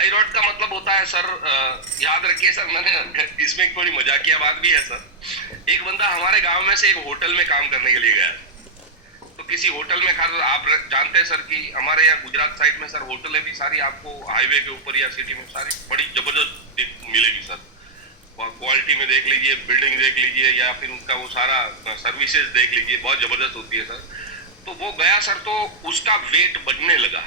Thyroid का मतलब होता है सर, याद रखिए सर, मैंने इसमें एक थोड़ी मजाकिया बात भी है सर। एक बंदा हमारे गांव में से एक होटल में काम करने के लिए गया, तो किसी होटल में खैर आप जानते हैं सर कि हमारे यहाँ गुजरात साइड में सर होटलें भी सारी आपको हाईवे के ऊपर या सिटी में सारी बड़ी जबरदस्त मिलेगी सर। क्वालिटी में देख लीजिए, बिल्डिंग देख लीजिए, या फिर उनका वो सारा सर्विसेज देख लीजिए, बहुत जबरदस्त होती है सर। तो वो गया सर, तो उसका वेट बढ़ने लगा।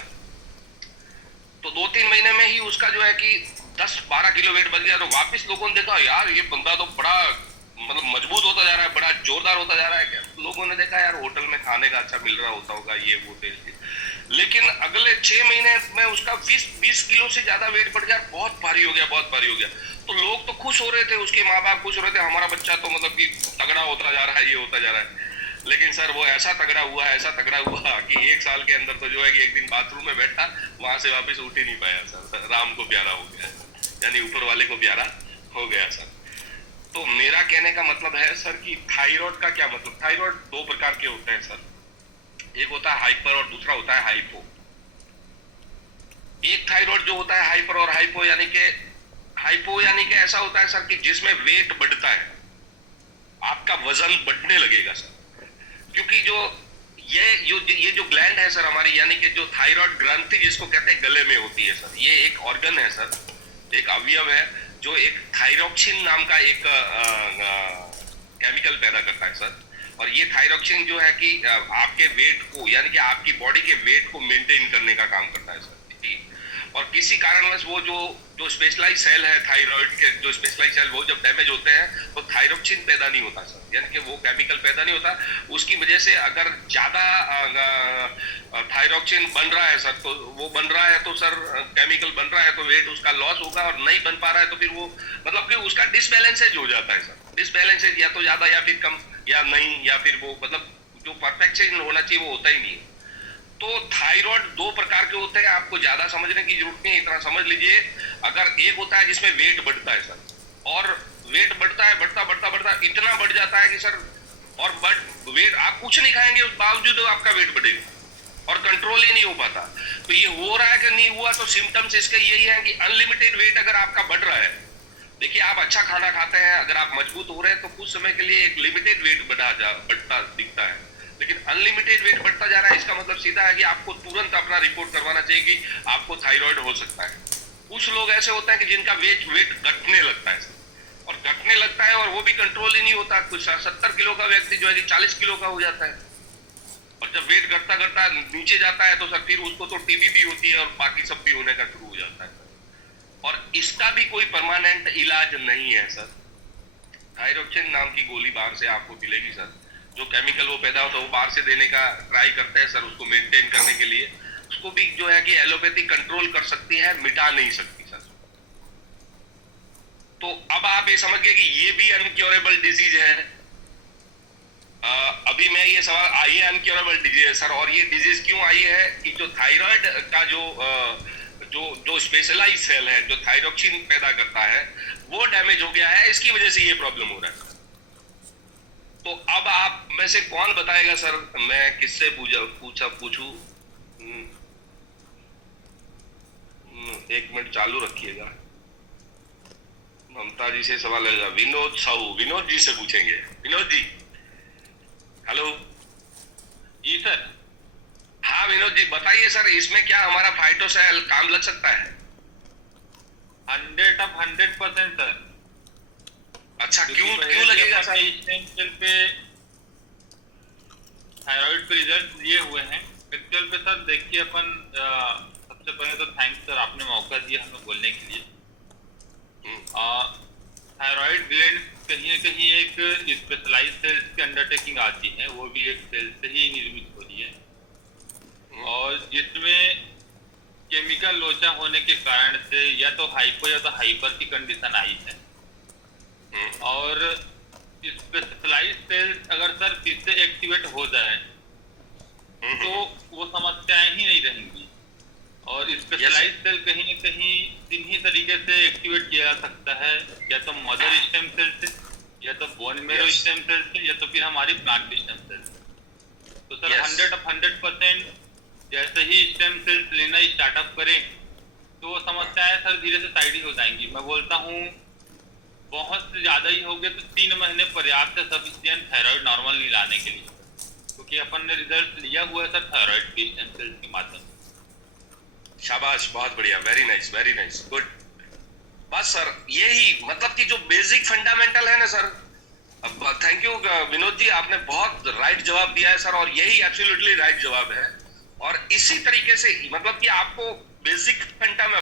तो 2-3 महीने में ही उसका जो है कि 10-12 किलो वेट बढ़ गया। तो वापस लोगों ने देखा यार ये बंदा तो बड़ा मतलब मजबूत होता जा रहा है, बड़ा जोरदार होता जा रहा है। क्या लोगों ने देखा यार होटल में खाने का अच्छा मिल रहा होता होगा, ये वो टेस्ट। लेकिन अगले 6 महीने में उसका 20 किलो से ज्यादा वेट बढ़ गया, बहुत भारी हो गया, बहुत भारी हो गया। तो लोग तो खुश हो रहे थे, उसके माँ बाप खुश हो रहे थे, हमारा बच्चा तो मतलब कि तगड़ा होता जा रहा है, ये होता जा रहा है। लेकिन सर वो ऐसा तगड़ा हुआ, ऐसा तगड़ा हुआ कि 1 साल के अंदर तो जो है कि एक दिन बाथरूम में बैठा, वहां से वापस उठ ही नहीं पाया सर। राम को प्यारा हो गया, यानी ऊपर वाले को प्यारा हो गया सर। तो मेरा कहने का मतलब है सर कि थायराइड का क्या मतलब, थायराइड 2 प्रकार के होते हैं सर। एक होता है हाइपर और दूसरा होता है हाइपो। एक थायराइड जो होता है हाइपर और हाइपो यानी कि ऐसा होता है सर कि जिसमें वेट बढ़ता है, आपका वजन बढ़ने लगेगा सर। क्योंकि ये जो ग्लैंड है सर हमारी, यानी कि जो थायराइड ग्रंथि जिसको कहते हैं गले में होती है सर, ये एक ऑर्गन है सर, एक अवयव है जो एक थायरोक्सिन नाम का एक केमिकल पैदा करता है सर। और ये थायरोक्सिन जो है कि आपके वेट को, यानी कि आपकी बॉडी के वेट को मेंटेन करने का काम करता है सर। और किसी कारणवश वो जो स्पेशलाइज सेल है थायराइड के, जो स्पेशलाइज सेल वो जब डैमेज होते हैं तो थायरोक्सिन पैदा नहीं होता सर, यानी कि वो केमिकल पैदा नहीं होता। उसकी वजह से अगर ज्यादा थायरोक्सिन बन रहा है सर, तो वो बन रहा है तो सर केमिकल बन रहा है तो वेट उसका लॉस होगा, और नहीं बन पा रहा है तो फिर वो मतलब कि उसका डिसबैलेंसेज हो जाता है सर। डिसबैलेंसेज या तो ज्यादा या फिर कम या नहीं, या फिर वो मतलब जो परफेक्शन होना चाहिए वो होता ही नहीं है। तो थायराइड 2 प्रकार के होते हैं, आपको ज्यादा समझने की जरूरत नहीं है, इतना समझ लीजिए। अगर एक होता है जिसमें वेट बढ़ता है सर, और वेट बढ़ता है, बढ़ता इतना बढ़ जाता है कि सर, और वेट आप कुछ नहीं खाएंगे उस बावजूद आपका वेट बढ़ेगा और कंट्रोल ही नहीं हो पाता। तो ये हो रहा है कि नहीं हुआ, तो सिम्टम्स इसके यही है कि अनलिमिटेड वेट अगर आपका बढ़ रहा है, देखिए आप अच्छा खाना खाते हैं, अगर आप मजबूत हो रहे हैं तो कुछ समय के लिए एक लिमिटेड वेट बढ़ता दिखता है, लेकिन अनलिमिटेड वेट बढ़ता जा रहा है, इसका मतलब सीधा है कि आपको तुरंत अपना रिपोर्ट करवाना चाहिए कि आपको थायराइड हो सकता है। कुछ लोग ऐसे होते हैं कि जिनका वेट घटने लगता है, और घटने लगता है और वो भी कंट्रोल ही नहीं होता। कुछ 70 किलो का व्यक्ति जो है कि 40 किलो का हो जाता है, और जब वेट घटता घटता नीचे जाता है तो सर फिर उसको तो टीबी भी होती है और बाकी सब भी होने का शुरू हो जाता है। और इसका भी कोई परमानेंट इलाज नहीं है सर। थायरोक्सिन नाम की गोली बाहर से आपको मिलेगी सर, जो केमिकल वो पैदा होता है वो बाहर से देने का ट्राई करते हैं सर उसको मेंटेन करने के लिए। उसको भी जो है कि एलोपैथी कंट्रोल कर सकती है, मिटा नहीं सकती सर। तो अब आप ये समझ गए कि ये भी अनक्योरेबल डिजीज है। अभी मैं ये सवाल, ये अनक्योरेबल डिजीज है सर, और ये डिजीज क्यों आई है कि जो थायराइड का जो स्पेशलाइज सेल है जो थायरोक्सिन पैदा करता है वो डैमेज हो गया है, इसकी वजह से ये प्रॉब्लम हो रहा है। तो अब आप में से कौन बताएगा सर, मैं किससे पूछूं? 1 मिनट चालू रखिएगा। ममता जी से सवाल है, विनोद साहू, विनोद जी से पूछेंगे। विनोद जी, हेलो जी सर। हाँ विनोद जी बताइए सर, इसमें क्या हमारा फाइटोसेल काम लग सकता है? 100% सर। अच्छा, क्यों लगेगा सर? स्टेम सेल पे थायराइड के रिजल्ट दिए हुए हैं एक्चुअल पे सर। देखिए अपन सबसे पहले तो थैंक्स सर, आपने मौका दिया हमें बोलने के लिए। थायराइड ग्लैंड कहीं न कहीं एक स्पेशलाइज्ड सेल्स की अंडरटेकिंग आती है, वो भी एक सेल से ही निर्मित हो रही है, और जिसमें केमिकल लोचा होने के कारण से या तो हाइपो या तो हाइपर की कंडीशन आई है। और स्पेशलाइज्ड सेल्स अगर सर फिर से एक्टिवेट हो जाए तो वो समस्याएं ही नहीं रहेंगी। और स्पेशलाइज्ड सेल कहीं न कहीं 3 ही तरीके से एक्टिवेट किया जा सकता है, या तो मदर स्टेम सेल से, या तो बोन मेरो स्टेम सेल से, या तो फिर हमारी प्लांट स्टेम सेल से। तो सर 100% जैसे ही स्टेम सेल्स लेना स्टार्टअप करें तो समस्याएं सर धीरे से साइड ही हो जाएंगी। मैं बोलता हूँ बहुत ज्यादा ही हो गया तो 3 महीने पर्याप्त है सफिशिएंट थायराइड नॉर्मल नहीं लाने के लिए, क्योंकि अपन ने रिजल्ट लिया हुआ है सर थायराइड के स्टेम सेल्स के माध्यम से। शाबाश, बहुत बढ़िया, वेरी नाइस, गुड। बस सर यही मतलब कि जो बेसिक फंडामेंटल है ना सर। अब थैंक यू विनोद जी, आपने बहुत राइट जवाब दिया है सर, और यही एब्सोल्युटली राइट जवाब है। और इसी तरीके से मतलब कि आपको बेसिक फंडा में